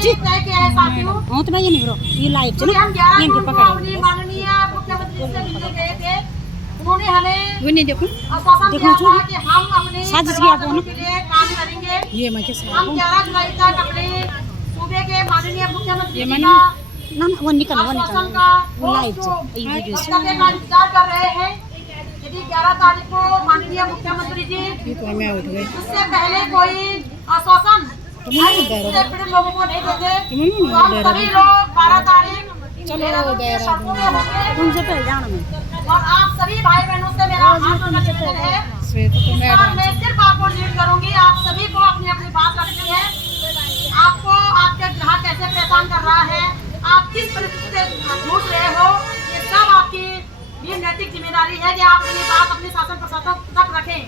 जी हाँ तो मैं ये नहीं ब्रो ये लाइव चलो ये इनके पकड़े माननीय मुख्यमंत्री से मिलने गए थे। उन्होंने हमें वो नहीं देखो आश्वासन दिया था कि हम अपने साजिश किया आपको ना के लिए काम करेंगे। ये मैं कैसे हम 11 जुलाई तक अपने सूबे के माननीय मुख्यमंत्री ये का मैंने ना वो निकल आश्वासन का वो लाइव ये वीडियो से का इंतजार कर रहे हैं। यदि 11 तारीख को माननीय मुख्यमंत्री जी मैं उठ गई इससे पहले कोई आश्वासन पीड़ित लोगों को नहीं देते तो हम सभी लोग 12 तारीख सड़कों में होंगे। तुमसे पहले जाना मैं और आप सभी भाई बहनों से मेरा हाथ जोड़ना निवेदन है। मैं सिर्फ आपको लीड करूंगी, आप सभी को अपनी अपनी बात रखनी है। आपको आपके ग्राहक कैसे परेशान कर रहा है, आप किस परिस्थिति से जूझ रहे हो, ये सब आपकी भी नैतिक जिम्मेदारी है कि आप अपनी बात अपने शासन प्रशासन तक रखें।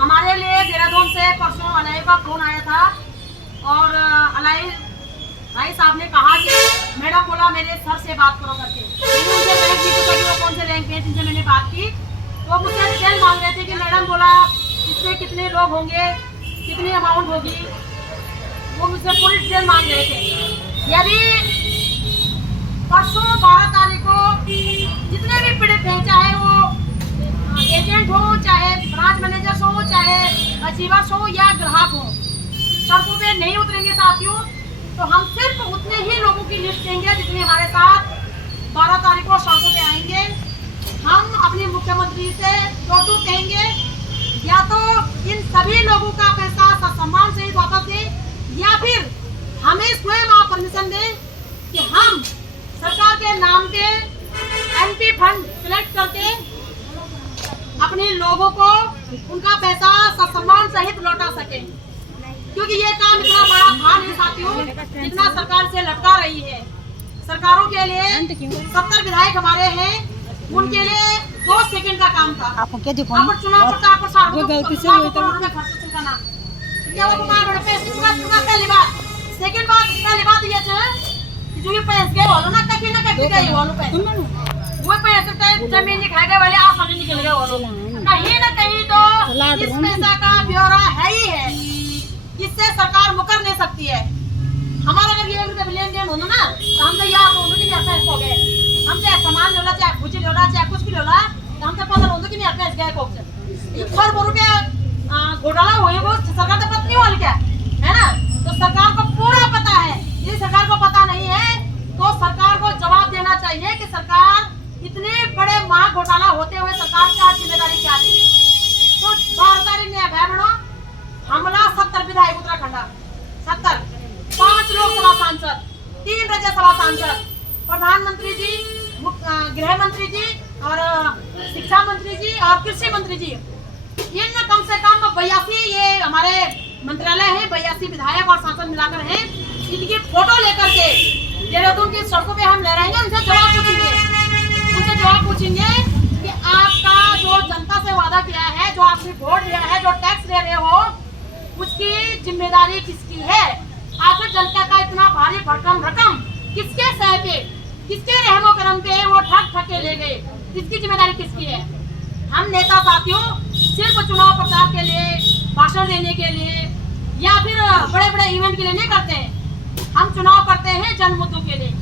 हमारे लिए देहरादून से परसों अलाई का फोन आया था और अलाई भाई साहब ने कहा कि मैडम बोला मेरे सर से बात करो करके। मैंने उनसे रैंक भी पूछा कि वो कौन से रैंक है जिनसे मैंने बात की, तो मुझसे डिटेल मांग रहे थे कि मैडम बोला इसमें कितने लोग होंगे, कितनी अमाउंट होगी, वो मुझसे पूरी डिटेल मांग रहे थे। यदि परसों 12 तारीख को जितने भी पीड़ित हैं, चाहे वो एजेंट हो, चाहे ब्रांच मैनेजर्स हो, चाहे अचीवर्स हो या ग्राहक हो, सड़कों पे नहीं उतरेंगे साथियों, तो हम सिर्फ उतने ही लोगों की लिस्ट देंगे जितने हमारे साथ 12 तारीख को सड़कों पे आएंगे। हम अपने मुख्यमंत्री से टोटू कहेंगे, या तो इन सभी लोगों का पैसा सम्मान से ही वापस दें या फिर हमें स्वयं आप परमिशन दें कि हम सरकार के नाम पे एमपी फंड कलेक्ट करके अपने लोगों को उनका पैसा सम्मान सहित लौटा सकें। क्योंकि ये काम इतना बड़ा था नहीं साथियों जितना सरकार से लटका रही है। सरकारों के लिए 70 विधायक हमारे हैं, उनके लिए 2 सेकंड का काम था। आपको क्या दिखा आप चुनाव प्रचार प्रसार वो गलती से हुई तो ना क्या वो मार पैसे चुका पहली बात। सेकंड बात पहली बात ये है जो ये पैसे गए वालों ना कहीं गए वालों पैसे वो पैसे जमीन दिखाए गए वाले आसमान निकल गए वालों कहीं ना कहीं तो इस पैसा का ब्यौरा है ही है, इससे सरकार मुकर नहीं सकती है। हमारा अगर ये लेन देन होना ना तो हम तो याद हो कि ऐसा हो गए, हम चाहे सामान लोला, चाहे भूजी लोला, चाहे कुछ भी लोला, तो हम तो पता होता कि नहीं ऐसा गए को ये खर बोरू के घोटाला हुए वो सरकार तो पता नहीं हो क्या है ना। तो सरकार को पूरा पता है, यदि सरकार को पता नहीं है तो सरकार को जवाब देना चाहिए कि सरकार इतने बड़े महा घोटाला होते हुए सरकार क्या जिम्मेदारी क्या थी। तो 12 तारीख ने भाई बहनों हमला 70 विधायक उत्तराखंड 70, 5 लोकसभा सांसद, 3 राज्यसभा सांसद, प्रधानमंत्री जी, गृह मंत्री जी और शिक्षा मंत्री जी और कृषि मंत्री जी, इन कम से कम 82 ये हमारे मंत्रालय हैं, 82 विधायक और सांसद मिलाकर हैं। इनकी फोटो लेकर के देहरादून की सड़कों पे हम लहराएंगे, उनसे जवाब पूछेंगे कि आपका जो जनता से वादा किया है, जो आपने वोट दिया है, जो टैक्स दे रहे हो, उसकी जिम्मेदारी किसकी है। आखिर जनता का इतना भारी भरकम रकम किसके सह पे, किसके रहमो करम पे वो ठके ले गए, इसकी जिम्मेदारी किसकी है। हम नेता साथियों सिर्फ चुनाव प्रचार के लिए, भाषण देने के लिए या फिर बड़े बड़े इवेंट के लिए नहीं करते हैं, हम चुनाव करते हैं जन मुद्दों के लिए।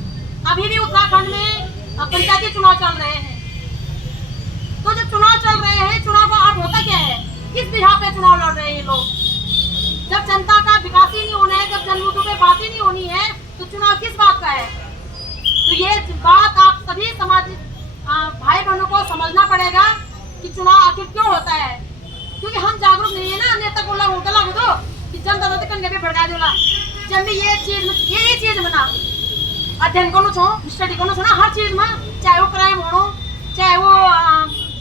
अभी भी उत्तराखंड में पंचायती चुनाव चल रहे हैं, तो जब चुनाव चल रहे हैं, चुनाव का अर्थ होता क्या है, किस बिहार पे चुनाव लड़ रहे हैं लोग। जब जनता का विकास ही नहीं होना है, जब जन मुद्दों पे बात ही नहीं होनी है, तो चुनाव किस बात का है। तो ये बात आप सभी समाज भाई बहनों को समझना पड़ेगा कि चुनाव आखिर क्यों होता है। क्योंकि हम जागरूक नहीं है ना, नेता को होटल दो कि जनता कहीं भी भड़का दोला जब ये चीज बना अध्ययन करना छो, स्टडी करना छो ना, हर चीज में, चाहे वो क्राइम हो, चाहे वो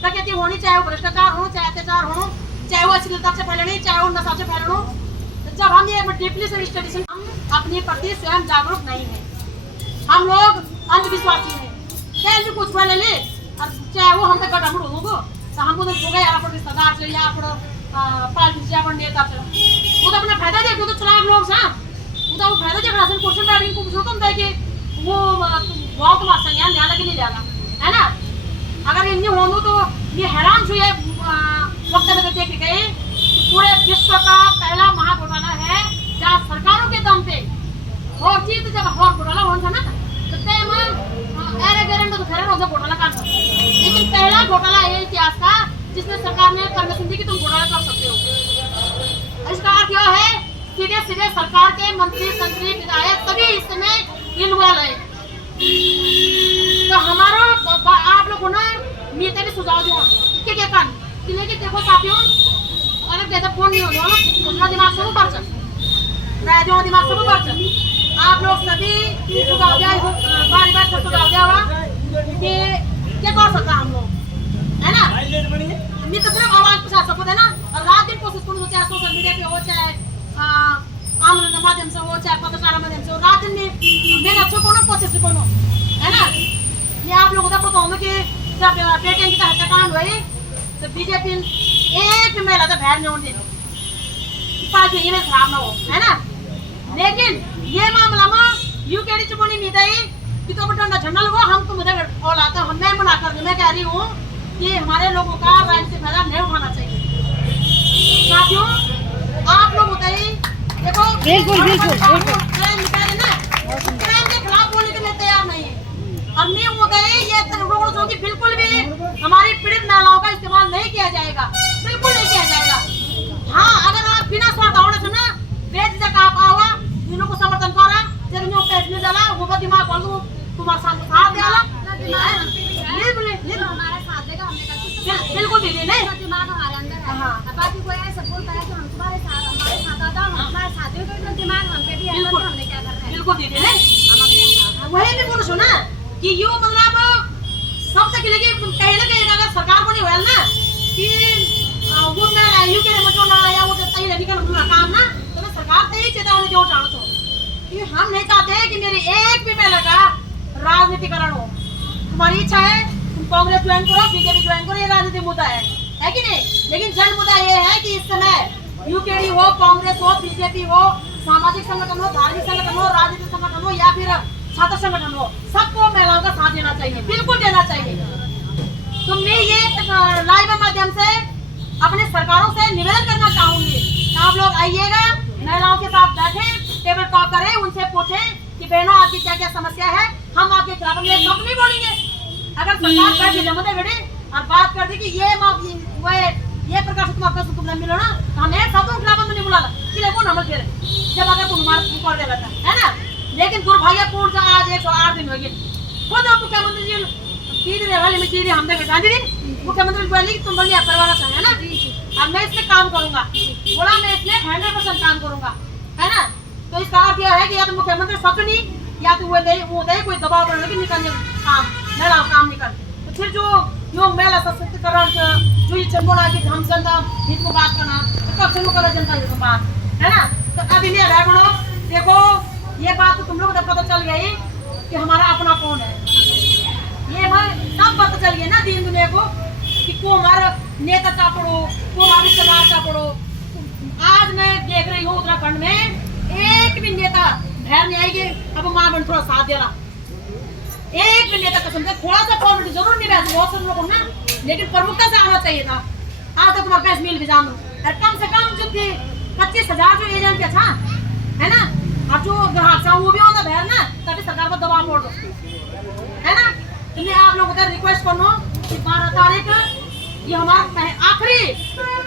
डकैती होनी, चाहे वो भ्रष्टाचार हो, चाहे अत्याचार हो, चाहे वो अश्लीलता से फैलनी, चाहे वो नशा से फैलना। जब हम ये डीपली से स्टडी, हम अपने प्रति स्वयं जागरूक नहीं है, हम लोग अंधविश्वासी हैं। चाहे भी कुछ ले ले, चाहे वो हम तक गड़बड़ हो तो हम उधर हो गए आप रिश्तेदार से या पार्टी से आप नेता से वो तो अपना फायदा देख, तो चलाक लोग सा वो फायदा देख रहा है। क्वेश्चन बैटिंग को पूछो तुम कि वो बहुत मास्टर यहाँ ध्यान लगे नहीं जाना है ना। अगर इन्हीं होंगे तो ये हैरान छुए वक्त में देख गए पूरे विश्व का पहला महाघोटाला है जहाँ सरकारों के दम पे और चीज जब और घोटाला होना था ना तो ते में एरे गारंटी तो खैर होगा घोटाला का, लेकिन पहला घोटाला है इतिहास का जिसमें सरकार ने परमिशन दी कि तुम घोटाला कर सकते हो। इसका अर्थ यह है सीधे सीधे सरकार के मंत्री संतरी विधायक सभी इसमें इन्वॉल्व है। तो हमारा आप लोगों ने नीति भी सुझाव दिया कि क्या कर कि देखो साथियों, अगर ज्यादा फोन नहीं होने वाला उतना दिमाग सब ऊपर चल राजो दिमाग सब ऊपर चल। आप लोग सभी सुझाव दिया बारी बार से सुझाव दिया हुआ कि क्या कर सकता हम लोग, है ना? नहीं तो सिर्फ आवाज पहुंचा सकते है ना, और रात दिन कोशिश करूँ चाहे सोशल मीडिया पे हो चाहे आम माध्यम से हो चाहे पत्रकार माध्यम से हो, रात दिन में मेरे अच्छे को कोशिश करो, है ना? ये आप लोगों को पता होगा कि जब पेटीएम की हत्याकांड हुई तो बीजेपी एक महिला तो बाहर नहीं होने पार्टी इन्हें खराब ना हो, है ना? लेकिन ये मामला में यूकेडी चुपनी मीता ही कि तो बटन झंडा लगो हम तो मुझे और आता हम मैं मना कर मैं कह रही हूँ कि हमारे लोगों का राजनीतिक फायदा नहीं उठाना चाहिए। साथियों आप लोग बताइए देखो बिल्कुल बिल्कुल क्राइम निकाले ना, क्राइम के खिलाफ बोलने के लिए तैयार नहीं है। हम नहीं हो गए ये रोड की बिल्कुल भी हमारी पीड़ित महिलाओं का इस्तेमाल नहीं किया जाएगा, बिल्कुल नहीं किया जाएगा। हाँ अगर आप बिना स्वार्थ होने से ना बेच जगह आप आवा इन लोगों को समर्थन करा जब इन पैसे नहीं डाला वो भी दिमाग बोल दूं तुम्हारे सामने साथ दे आला हमारा साथ देगा, हमने बिल्कुल दीदी नहीं दिमाग हमारे अंदर है। हाँ। बाकी कोई ऐसा बोलता है कि हम तुम्हारे साथ आता हम हमारे साथ तो दिमाग हमके भी है, तो हमने क्या करना है? बिल्कुल दीदी नहीं हम अपने वही भी बोलो सुना कि यो मतलब सब तक लगे कहीं ना कहीं अगर सरकार को नहीं होया ना कि वो मैं लायू के मतलब ना आया वो जब तक लगी का काम ना तो मैं सरकार से ही चेतावनी दो चाहता हूँ कि हम नहीं चाहते कि मेरी एक भी महिला का राजनीतिकरण हो। तुम्हारी इच्छा है तुम कांग्रेस ज्वाइन करो बीजेपी ज्वाइन करो, ये राजनीतिक मुद्दा है कि नहीं? लेकिन जन मुद्दा ये है कि इस समय यूकेडी हो कांग्रेस हो बीजेपी हो सामाजिक संगठन हो धार्मिक संगठन हो राजनीतिक संगठन हो या फिर छात्र संगठन हो सबको महिलाओं का साथ देना चाहिए, बिल्कुल देना चाहिए। तो मैं ये लाइव माध्यम से अपने सरकारों से निवेदन करना चाहूंगी आप लोग आइएगा महिलाओं के साथ बैठे टेबल टॉक करें, उनसे पूछें कि बहनों आपकी क्या क्या समस्या है, हम आपके खिलाफ नहीं बोलेंगे। अगर सरकार बैठे जमते बैठे और बात कर दी कि ये प्रकार से तुम आपका तुम मिलो ना तो हम एक साथ खिलाफ नहीं बुला कि देखो नमल फिर जब अगर तुम हमारे ऊपर दे रहता है ना। लेकिन दुर्भाग्यपूर्ण से आज 108 दिन हो गए खुद मुख्यमंत्री जी दीदी वाले में दीदी हमने बेटा दीदी मुख्यमंत्री बोली कि तुम बल्कि करवाना चाहिए ना, अब मैं इसमें काम करूंगा, बोला मैं इसमें 100% काम करूंगा, है ना? तो इसका अर्थ यह है कि या तो मुख्यमंत्री सच नहीं या तो वो दे कोई दबाव पड़ने की निकलने काम मेरा काम निकल तो फिर जो महिला सशक्तिकरण जो ये चंबोला की हम जनता हित को बात करना तो कब शुरू करा जनता हित को बात, है ना? तो अभी लिए भाई देखो ये बात तो तुम लोग को पता चल गई कि हमारा अपना कौन है, ये सब पता चल गया ना दीन दुनिया को कि को हमारा नेता चापड़ो को हमारा रिश्तेदार चापड़ो। आज मैं देख रही हूँ उत्तराखंड में एक भी नेता भैर नहीं आएगी अब माँ बहन थोड़ा साथ देना, एक भी नेता कसम से थोड़ा सा फॉर्मेलिटी जरूर नहीं बैठे बहुत सारे लोगों ना, लेकिन प्रमुखता से आना चाहिए था। आज तो तुम्हारे पैसे मिल भी जान और कम से कम जो 25,000 जो एजेंट के था है ना, अब जो ग्राहक था वो भी होता भैर ना तभी सरकार को दबाव मोड़ दो, है ना? तो मैं आप लोगों से रिक्वेस्ट करूँ कि 12 तारीख ये हमारा आखिरी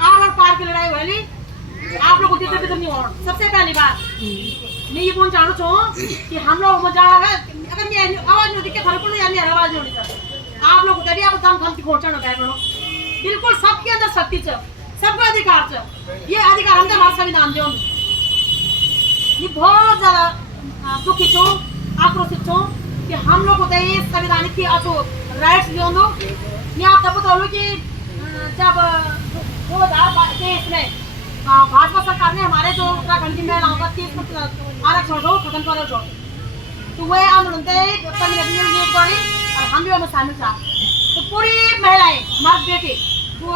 आर पार की लड़ाई वाली आप लोग को नहीं हो। सबसे पहली बात मैं ये बोलना चाहूँ कि हम लोग अगर मैं आवाज नहीं दिखे फर्क नहीं मेरी आवाज नहीं होनी चाहिए। आप लोग कभी आप दम धमकी पहुंचाना बैठो बिल्कुल सबके अंदर शक्ति च सबको अधिकार च ये अधिकार हम हमारा संविधान दो। ये बहुत ज्यादा दुखी छो आक्रोशित छो कि हम लोग होते हैं संविधानिक की आपको राइट्स जो दो। मैं आप तब बताऊँ कि जब 2023 में भाजपा सरकार ने हमारे जो उत्तराखंड की महिलाओं का 30% आरक्षण को खत्म करो जो तो वह आंदोलन और हम भी शामिल था। तो पूरी महिलाएं हमारे बेटे जो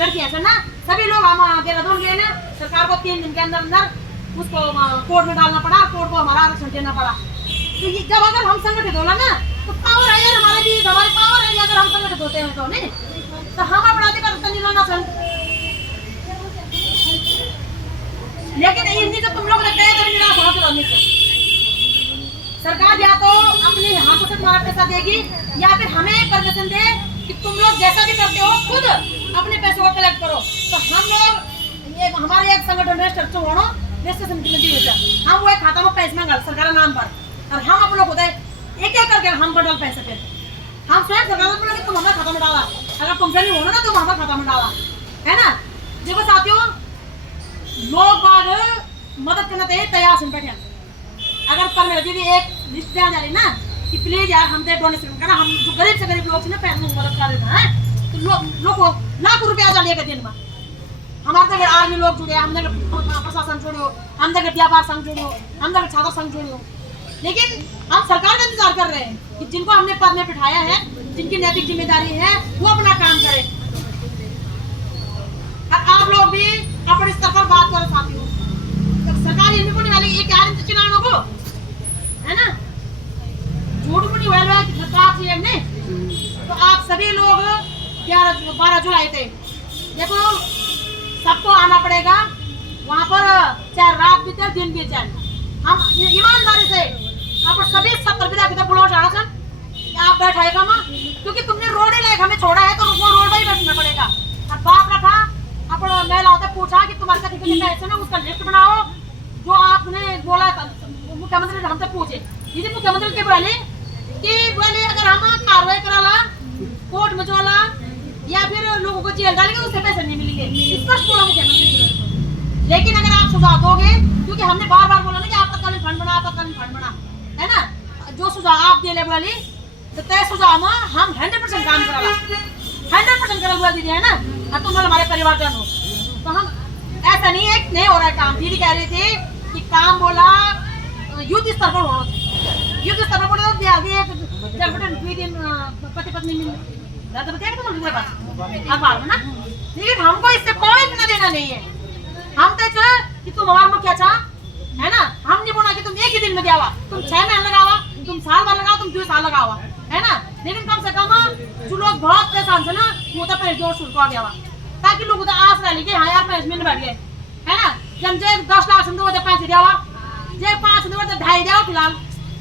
लड़की है ना सभी लोग हम देहरादून गए ना, सरकार को 3 दिन के अंदर अंदर उसको कोर्ट में डालना पड़ा, कोर्ट को हमारा आरक्षण देना पड़ा। तो जब अगर हम संगठित होला ना तो पावर है यार हमारे भी हमारी पावर है अगर हम संगठित होते हैं तो नहीं तो हम अपना अधिकार नहीं लाना चाहिए। लेकिन हिंदी तो तुम लोग ने कहे तो निराश हो अपने हाथों से तुम्हारा पैसा देगी या फिर हमें परमिशन दे कि तुम लोग जैसा भी करते हो खुद अपने पैसों को कलेक्ट करो। तो हम लोग ये हमारे एक संगठन रजिस्टर होना रजिस्ट्रेशन की हम वो एक खाता में पैसे मांगा सरकार नाम पर और हम आप लोग होते एक एक करके हम बदल पैसे फिर हम स्वयं सरकार को बोले तुम हमारे खाता में डाला, अगर तुमसे नहीं होना ना तो हमारे खाता में डाला, है ना। देखो साथियों, लोग बाग मदद करना चाहिए तैयार सुन बैठे। अगर पर मेरी भी एक लिस्ट आ जा रही ना कि प्लीज यार हम डोनेशन करना, हम जो गरीब से गरीब लोग ना पैसे में मदद कर देते हैं तो लोग लाखों रुपया आ जाएगा दिन में। हमारे तक आर्मी लोग जुड़े, हमने प्रशासन जोड़ो, हमने व्यापार संघ जोड़ो, हमने छात्र संघ जोड़ो, लेकिन हम सरकार का इंतजार कर रहे हैं कि जिनको हमने पद में बिठाया है, जिनकी नैतिक जिम्मेदारी है, वो अपना काम करें। और आप लोग भी अपने स्तर पर बात करो साथियों। तो सरकार ये नहीं वाली ये क्या चुनाव को, है ना, झूठ नहीं वाला नहीं। तो आप सभी लोग 12 जुलाई थे, देखो सबको आना पड़ेगा वहाँ पर, चाहे रात बीते दिन बीते। हम ईमानदारी से आप सभी 70 विद्यार्थी बुलाओ जाना सन आप बैठाएगा माँ, क्योंकि तुमने रोड ही लायक हमें छोड़ा है तो वो रोड पर ही बैठना पड़ेगा। और बाप रखा अपना महिलाओं से पूछा कि तुम्हारे कितने पैसे ना उसका लिस्ट बनाओ जो आपने बोला था। मुख्यमंत्री हमसे पूछे, यदि मुख्यमंत्री के बोले कि अगर हम कार्रवाई कराला कोर्ट में जोला या फिर लोगों को जेल डालेंगे उससे पैसे नहीं मिलेंगे, स्पष्ट बोला मुख्यमंत्री। लेकिन अगर आप सुझाव दोगे, क्योंकि हमने बार बार बोला ना कि आपत्कालीन फंड बना, आपत्कालीन फंड बना, है ना, जो सुझाव आप दे ले बोली तो तय सुझाव में हम 100% काम करा 100% करा बोल दीजिए, है ना। अब तुम लोग हमारे परिवारजन हो तो हम ऐसा नहीं है नहीं हो रहा है काम। दीदी कह रही थी कि काम बोला युद्ध स्तर पर होना चाहिए, युद्ध स्तर पर बोले तो आगे एक दिन पति पत्नी मिल ना, लेकिन हमको इससे कोई लेना देना नहीं है। हम तो कि तुम हमारे मुखिया चाह, है ना, हम नहीं बोला कि तुम एक ही दिन में दिया, तुम 6 महीने लगावा, तुम साल भर लगाओ, तुम 2 साल लगावा, है ना। लेकिन कम से कम जो लोग बहुत परेशान थे ना वो तो पहले जोर शुरू कर दिया, ताकि लोग तो आस रह ली कि हाँ यार पैसे मिल बैठ गए, है ना। जब जे 10 लाख संदो तो 5 दिया, जे 5 संदो तो 2.5 दिया फिलहाल,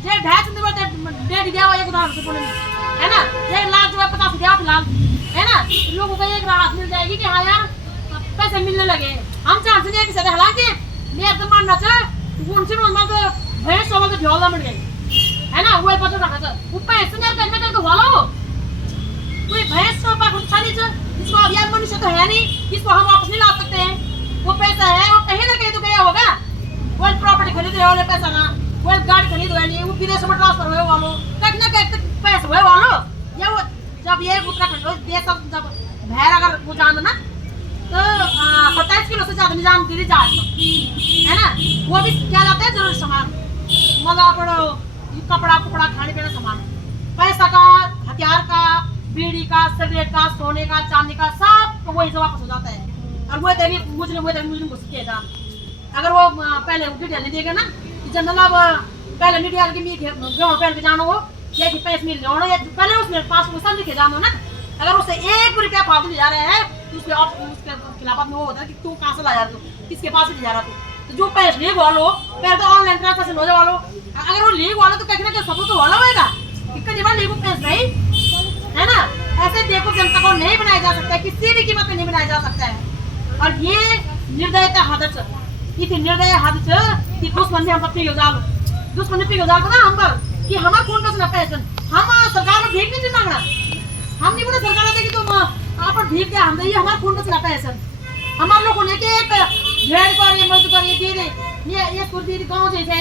जे 2.5 संदो तो 1.5 दिया एक उदाहरण से बोलेंगे, है ना। जे 1 लाख जो 50 दिया फिलहाल, है ना, लोगों को एक राहत मिल जाएगी कि हाँ यार पैसे मिलने लगे। हम चाहते हैं कि हालांकि मैं तो मानना चाहे उनसे तो भैंस वाला तो झोला मिल गई, है ना, वो पता रखा था वो पैसे नहीं करने का तो वाला हो कोई भैंस को पास उठा नहीं चाहिए। इसको अब यार मनुष्य तो है नहीं, इसको हम वापस नहीं ला सकते हैं। वो पैसा है वो कहीं ना कहीं तो गया होगा, वो प्रॉपर्टी खरीदे वाले पैसा ना, वो गाड़ी खरीद हुआ नहीं, वो विदेश में ट्रांसफर हुए वालों कहीं ना कहीं पैसे हुए वालों, या वो जब ये उत्तराखंड देश जब भैर अगर वो जान ना तो 27 किलो से ज्यादा नहीं जान दीदी जहाज में, है ना। वो भी क्या जाता है जरूरी सामान, मतलब कपड़ा कुपड़ा खाने पीने सामान, पैसा का, हथियार का, बीड़ी का, सिगरेट का, सोने का, चांदी का, सब वही से वापस हो जाता है। और वो तभी मुझे घुसके था अगर वो पहले डिटेल नहीं देगा ना कि जनरल अब पहले नहीं दिया कि गेहूं पहन के जानो हो या कि पैसे मिल जाओ या पहले उसमें पास में सब लिखे जानो ना। अगर उससे 1 रुपया फालतू ले जा रहे हैं तो उसके खिलाफ में वो होता है कि तू कहाँ से ला जा रहा, तू किसके पास ले जा रहा, तो जो पैसे लीक वालो पहले तो ऑनलाइन ट्रांजेक्शन हो जाए वालो, अगर वो लीक वाला तो कहीं ना कहीं सबूत तो वाला होगा कितनी बार लीक पैसे नहीं, है ना। ऐसे देखो जनता को नहीं बनाया जा सकता है, किसी भी कीमत में नहीं बनाया जा सकता है। और ये निर्दयता हद इतनी निर्दय हद कि दुश्मन हम पिघल डालो, दुश्मन पिघल डालो ना हम पर कि हमारा कौन का पैसे हम सरकार में भीख नहीं मांगना, हम नहीं बोले सरकार देगी तुम आप भीख दे, हम हमारा कौन का पैसे हमारे लोगों ने एक भेड़ कर ये मजदूर कर ये दे दे ये कुछ गाँव जैसे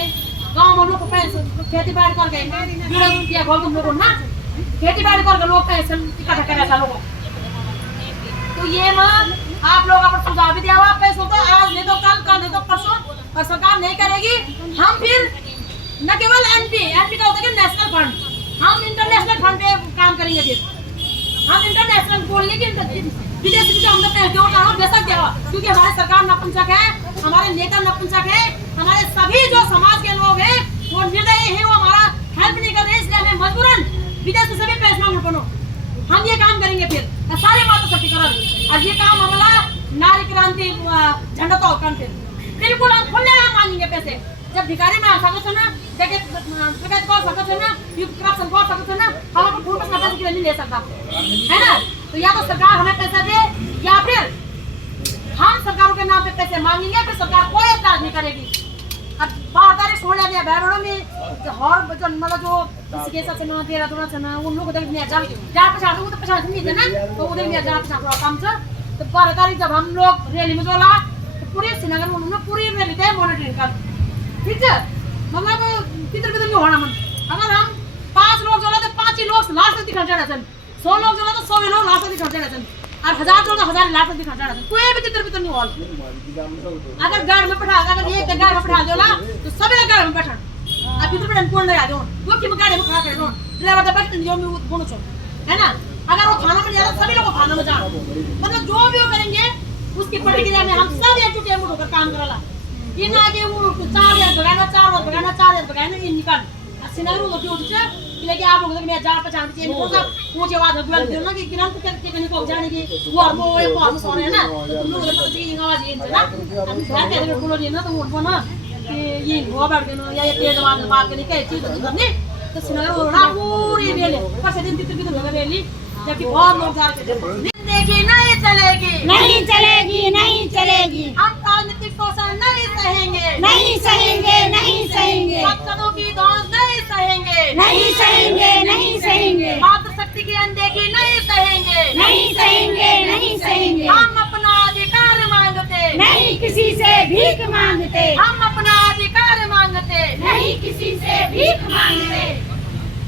गाँव में लोग पैसे खेती बाड़ी करके दिया घर तुम लोगों ना खेती बाड़ी करके लोग पैसे इकट्ठा करे लोगों। तो ये ना आप लोग अपना सुझाव भी दिया हुआ पैसों का आज नहीं तो कल नहीं तो परसों, और सरकार नहीं करेगी हम फिर न केवल एमपी का होता है नेशनल फंड, हम इंटरनेशनल फंड पे काम करेंगे। फिर हम इंटरनेशनल बोलने की विदेश में हम बेशक दिया हुआ, क्योंकि हमारे सरकार नपुंसक है, हमारे नेता नपुंसक है, हमारे सभी जो समाज के लोग हैं वो निर्दयी है, वो हमारा हेल्प नहीं कर रहे, इसलिए हमें मजबूरन विदेश से सभी पैसे मांगने पड़ो। हम ये काम करेंगे फिर सारे माता शक्तिकरण, और ये काम हमारा नारी क्रांति झंडा तो बिल्कुल हम खुले मांगेंगे पैसे। जब भिखारी में आ सकते ना थे ना ये करप्शन बहुत सकते थे ना हम अपन फूट का पैसा नहीं ले सकता है ना। तो या तो सरकार हमें पैसा दे या फिर हम सरकारों के नाम पे पैसे मांगेंगे, फिर सरकार कोई एतराज नहीं करेगी। अब 12 तारीख 16 दिया बहनों में हर मतलब जो किसी के साथ ना तेरा थोड़ा सा ना उन लोग उधर में जा पछाड़ वो तो पछाड़ नहीं थे ना, तो उधर में जा पछाड़ थोड़ा कम था। तो 12 तारीख जब हम लोग रैली में जोला तो पूरे श्रीनगर में उन्होंने पूरी रैली थे मॉनिटरिंग कर, ठीक है। मतलब किधर नहीं होना मन, अगर हम 5 लोग जोला तो 5 ही लोग लास्ट तक दिखा चढ़ा सन, 100 लोग जोला तो 100 ही लोग लास्ट तक दिखा चढ़ा सन, और 1000 जोला तो 1000 लास्ट तक दिखा चढ़ा सन, कोई भी किधर नहीं होल। अगर गाड़ी में बैठा, अगर एक गाड़ी में बैठा देला तो सभी गाड़ी में बैठा, अब किधर बैठन कौन लगा दो वो कि गाड़ी में खड़ा कर दो ड्राइवर तो बैठन जो में बोलो चल, है ना। अगर वो खाना में जाता सभी लोग को खाना में जा, मतलब जो भी वो करेंगे उसकी प्रतिक्रिया में हम सब एकजुट होकर काम करला। ये ना कि वो 4 यार भगाना ये निकाल श्रीनगर में होती होती लेकिन आप लोग मैं जा पहचान के वो जो आवाज बोल दे ना कि किरण को के को जाने की वो एक फॉर्म सोने है ना, तुम लोग तो ये आवाज ये है ना, हम घर के बोलो नहीं ना तो उनको ना कि ये हो बैठ गए या ये तेज आवाज में बात करने के चीज करने तो श्रीनगर वो ना पूरी रैली पर से दिन कितने रैली जबकि बहुत लोग जा रहे थे। देखिए नहीं चलेगी, नहीं चलेगी, नहीं चलेगी, हम राजनीतिक शोषण नहीं सहेंगे, नहीं सहेंगे, नहीं सहेंगे, मकसदों की धौंस नहीं सहेंगे, नहीं सहेंगे, नहीं सहेंगे, मातृशक्ति की अनदेखी नहीं सहेंगे, नहीं सहेंगे, नहीं सहेंगे, हम अपना अधिकार मांगते, नहीं किसी से भीख मांगते, हम अपना अधिकार मांगते, नहीं किसी से भीख मांगते।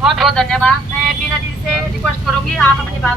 बहुत बहुत धन्यवाद। मैं बीना जी से रिक्वेस्ट करूंगी आप अपनी बात